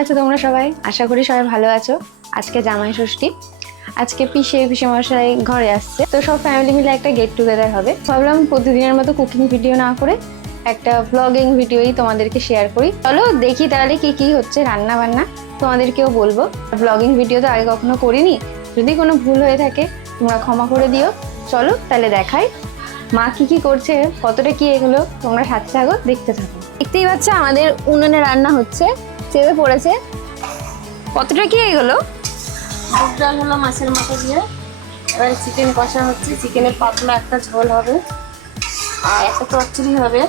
আছো তোমরা সবাই? আশা করি সবাই ভালো আছো। আজকে জামাই ষষ্ঠী, আজকে পিসে মশাই ঘরে আসছে, তো সব ফ্যামিলি মিলে একটা গেট টুগেদার হবে। ভাবলাম প্রতিদিনের মতো কুকিং ভিডিও না করে একটা ব্লগিং ভিডিওই তোমাদেরকে শেয়ার করি। চলো দেখি তাহলে কি কি হচ্ছে রান্না বান্না, তোমাদেরকেও বলবো। ব্লগিং ভিডিও তো আগে কখনো করিনি, যদি কোনো ভুল হয়ে থাকে তোমরা ক্ষমা করে দিও। চলো তাহলে দেখাই মা কি কি করছে, কতটা কি এগুলো তোমরা সাথে থাকো, দেখতে থাকো। দেখতেই পাচ্ছ আমাদের উনুনে রান্না হচ্ছে, চেপে পড়েছে। কতটা কি এগুলো? মুগ ডাল হলো মাছের মাথা দিয়ে, এবারে চিকেন কষা হচ্ছে, চিকেনের পাতলা একটা ঝোল হবে, আর একটা চচ্চড়ি হবে,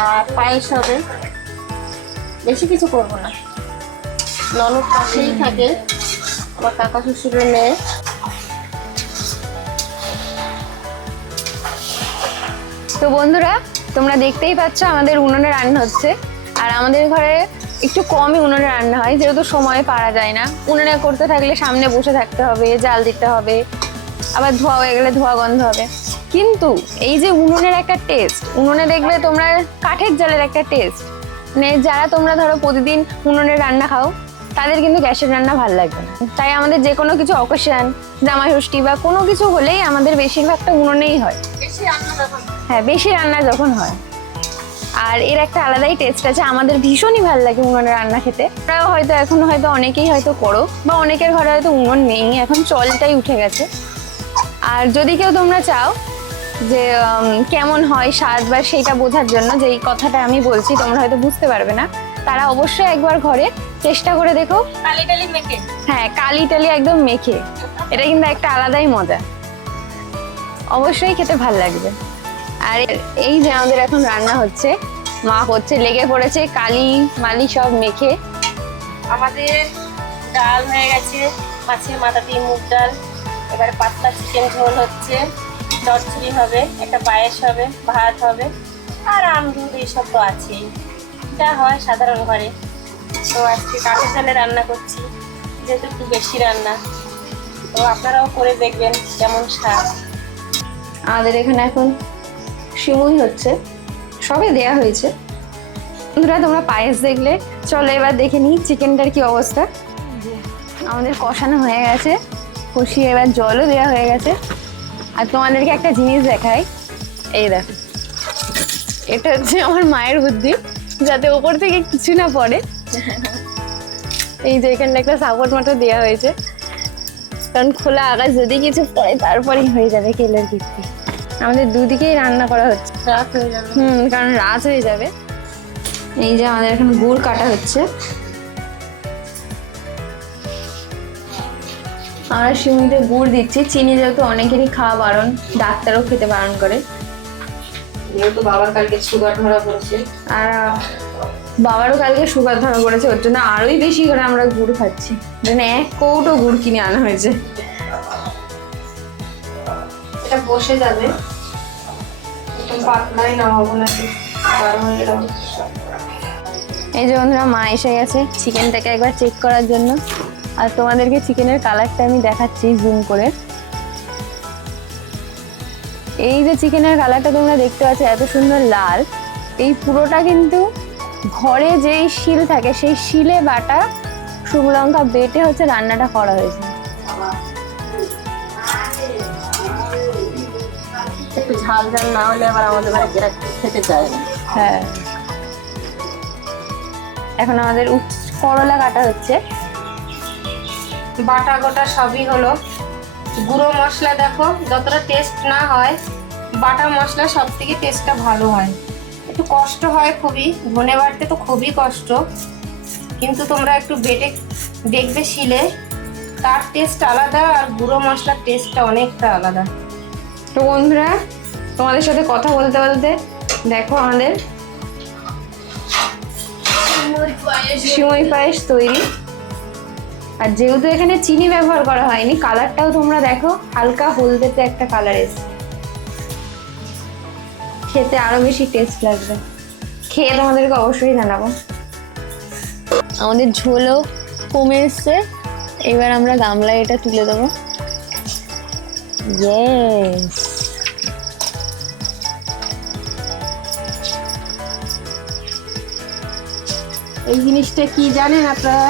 আর পায়েস হবে। বেশি কিছু করবো না, ননদ পাশেই থাকে, আমার কাকা শ্বশুরের মেয়ে। তো বন্ধুরা তোমরা দেখতেই পাচ্ছ আমাদের উনুনে রান্না হচ্ছে, আর আমাদের ঘরে একটু কমই উনুনে রান্না হয়, যেহেতু সময় পারা যায় না। উনুনে করতে থাকলে সামনে বসে থাকতে হবে, জাল দিতে হবে, আবার ধোয়া হয়ে গেলে ধোয়া গন্ধ হবে। কিন্তু এই যে উনুনের একটা টেস্ট, উনুনে দেখবে তোমরা কাঠের জালের একটা টেস্ট, মানে যারা তোমরা ধরো প্রতিদিন উনুনে রান্না খাও তাদের কিন্তু গ্যাসের রান্না ভালো লাগবে না। তাই আমাদের যে কোনো কিছু অকেশন, জামাই ষষ্ঠী বা কোনো কিছু হলেই আমাদের বেশিরভাগটা উনুনেই হয়। হ্যাঁ, বেশি রান্না যখন হয়। আর এর একটা আলাদাই টেস্ট আছে, আমাদের ভীষণই ভালো লাগে উনুনে রান্না খেতে। তারাও হয়তো এখন হয়তো অনেকেই হয়তো করো, বা অনেকের ঘরে হয়তো উনুন নেই, এখন চলটাই উঠে গেছে। আর যদি কেউ তোমরা চাও যে কেমন হয় স্বাদ বা সেইটা বোঝার জন্য, যে এই কথাটা আমি বলছি তোমরা হয়তো বুঝতে পারবে না, তারা অবশ্যই একবার ঘরে চেষ্টা করে দেখো। কালি টালি মেখে, হ্যাঁ, কালি টালি একদম মেখে, এটা কিন্তু একটা আলাদাই মজা, অবশ্যই খেতে ভালো লাগবে। আর এই যে আমাদের এখন রান্না হচ্ছে, মা হচ্ছে লেগে পড়েছে কালি মালি সব মেখে। আমাদের ডাল হয়ে গেছে, মাছের মাথা দিয়ে মুগ ডাল, এবারে পাতলা চিকেন ঝোল হচ্ছে, চচ্চড়ি হবে, একটা পায়েস হবে, ভাত হবে, আর আমদুল এইসব তো আছেই, যা হয় সাধারণ ঘরে। তো আজকে কাঠের জালে রান্না করছি, যেহেতু একটু বেশি রান্না, তো আপনারাও করে দেখবেন কেমন স্বাদ। আমাদের এখানে এখন সিমুই হচ্ছে, সবে দেয়া হয়েছে। বন্ধুরা তোমরা পায়েস দেখলে, চলো এবার দেখে নিই চিকেনটার কি অবস্থা। আমাদের কষানো হয়ে গেছে, কষিয়ে এবার জলও দেওয়া হয়ে গেছে। আর তোমাদেরকে একটা জিনিস দেখাই, এই দেখো, এটা হচ্ছে আমার মায়ের বুদ্ধি, যাতে ওপর থেকে কিছু না পড়ে। এই যে এখানটা একটা সাপোর্ট মতো দেওয়া হয়েছে, কারণ খোলা আকাশ যদি কিছু পড়ে তারপরেই হয়ে যাবে কেলের কীর্তি। আমাদের দুদিকেই রান্না করা হচ্ছে, রাত হয়ে যাবে। কারণ রাত হয়ে যাবে। এই যে আমাদের এখন গুড় কাটা হচ্ছে, আমরা সিমুইতে গুড় দিচ্ছি। চিনি যেহেতু অনেকেরই খাওয়া বারণ, ডাক্তারও খেতে বারণ করে, যেহেতু বাবার কালকে সুগার ধরা পড়েছে, আর বাবারও কালকে সুগার ধরা পড়েছে, ওর জন্য আরোই বেশি করে আমরা গুড় খাচ্ছি। মানে 1 কৌটো গুড় কিনে আনা হয়েছে। এটা বসে যাবে, পাতলাই না হবো নাকি, গরম হয়ে গেল। এই যে বন্ধুরা মা এসে গেছে চিকেনটাকে একবার চেক করার জন্য, আর তোমাদেরকে চিকেনের কালারটা আমি দেখাচ্ছি জুম করে। এই যে চিকেনের কালারটা তোমরা দেখতে পাচ্ছ এত সুন্দর লাল, এই পুরোটা কিন্তু ঘরে যেই শিল থাকে সেই শিলে বাটা শুকনো লঙ্কা বেটে হচ্ছে রান্নাটা করা হয়েছে। একটু ঝাল ঝাল না হলে আবার আমাদের বাড়ি খেতে চায় না। হ্যাঁ, এখন আমাদের করলা কাটা হচ্ছে। বাটা গোটা সবই হলো, গুঁড়ো মশলা দেখো যতটা টেস্ট না হয়, বাটা মশলা সব থেকে টেস্টটা ভালো হয়। একটু কষ্ট হয় খুবই, ধনে বাটতে তো খুবই কষ্ট, কিন্তু তোমরা একটু বেটে দেখবে শিলে, তার টেস্ট আলাদা, আর গুঁড়ো মশলার টেস্টটা অনেকটা আলাদা। তো বন্ধুরা তোমাদের সাথে কথা বলতে বলতে দেখো আমাদের সিমই পায়েস তৈরি। আর যেহেতু এখানে চিনি ব্যবহার করা হয়নি, কালারটাও তোমরা দেখো হালকা হলদেতে একটা কালার এসেছে, খেতে আরো বেশি টেস্ট লাগবে। খেয়ে তোমাদেরকে অবশ্যই জানাবো। আমাদের ঝোলও কমে এসছে, এবার আমরা গামলায় এটা তুলে দেবো। ইয়েস, এই জিনিসটা কি জানেন আপনারা?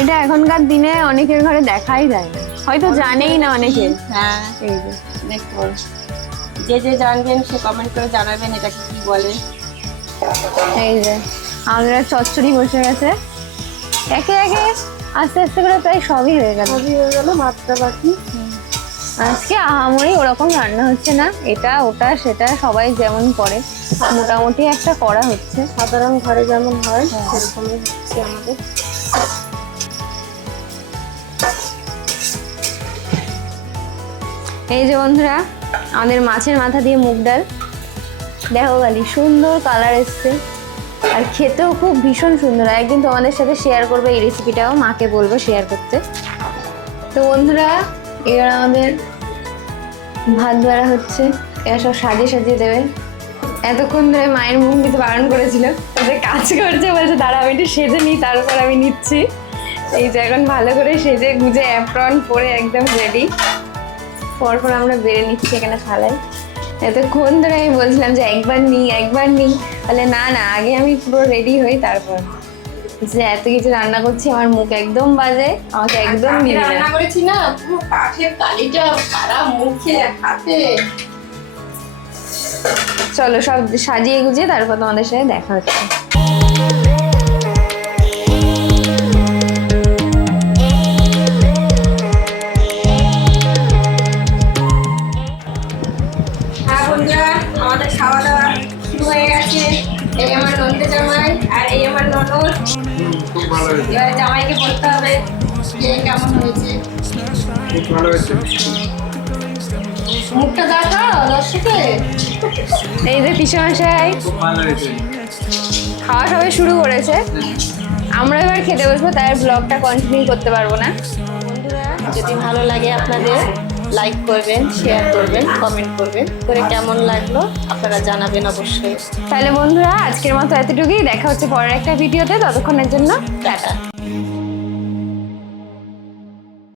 এটা এখনকার দিনে অনেকের ঘরে দেখাই যায় না, হয়তো জানেই না অনেকে। হ্যাঁ, এই যে দেখুন, যে যে জানবেন সে কমেন্ট করে জানাবেন এটাকে কি বলে। এই যে আমাদের চচ্চড়ি বসে গেছে, একে একে আস্তে আস্তে করে প্রায় সবই হয়ে গেল। সবই হয়ে গেল, ভাতটা বাকি। আজকে আহামরি ওরকম রান্না হচ্ছে না, এটা ওটা সেটা সবাই যেমন করে মোটামুটি একটা করা হচ্ছে। সাধারণ ঘরে যেমন হয় সেরকমই হচ্ছে আমাদের। এই যে বন্ধুরা, আমাদের মাছের মাথা দিয়ে মুগ ডাল, দেখো গালি সুন্দর কালার এসছে, আর খেতেও খুব ভীষণ সুন্দর। একদিন তোমাদের সাথে শেয়ার করবে এই রেসিপিটাও, মাকে বলবো শেয়ার করতে। তো বন্ধুরা, এবার আমাদের ভাত বেড়া হচ্ছে, এরা সব সাজিয়ে সাজিয়ে দেবে। এতক্ষণ ধরে মায়ের মুখ দিতে বারণ করেছিল, যে কাজ করছে, বলছে দাঁড়া আমি একটু সেজে নিই, তারপর আমি নিচ্ছি। এই যে এখন ভালো করে সেজে গুজে অ্যাপ্রন পরে একদম রেডি। পরপর আমরা বেড়ে নিচ্ছি এখানে থালায়। এতক্ষণ ধরে আমি বলছিলাম যে একবার নিই, তাহলে না না, আগে আমি পুরো রেডি হই তারপর। যে এত কিছু রান্না করছি, আমার মুখ একদম বাজে, আমাকে একদম নিয়ে রান্না করেছি না, পুরো কাঠের কালিটা সারা মুখে হাতে। চলো সব সাজিয়ে গুজিয়ে তারপর তোমাদের সাথে দেখা হচ্ছে। হ্যাঁ বন্ধুরা, আমাদের খাওয়া দাওয়া শুরু হয়ে গেছে। এই আমার নন্দে জামাই আর এই আমার ননদ। খুব ভালো হয়েছে, এবার জামাইকে বলতে হবে কে কেমন হয়েছে। খুব ভালো হয়েছে। মুখটা দেখাও দর্শকে। এই যে পিসমশাই খুব ভালো হয়েছে। খাওয়া সবাই শুরু করেছে, আমরা এবার খেতে বসবো, তাই ব্লগটা কন্টিনিউ করতে পারবো না। বন্ধুরা, যদি ভালো লাগে আপনাদের লাইক করবেন, শেয়ার করবেন, কমেন্ট করবেন, করে কেমন লাগলো আপনারা জানাবেন অবশ্যই। তাহলে বন্ধুরা, আজকের মতো এতটুকুই, দেখা হচ্ছে পরের একটা ভিডিওতে, ততক্ষণের জন্য টাটা।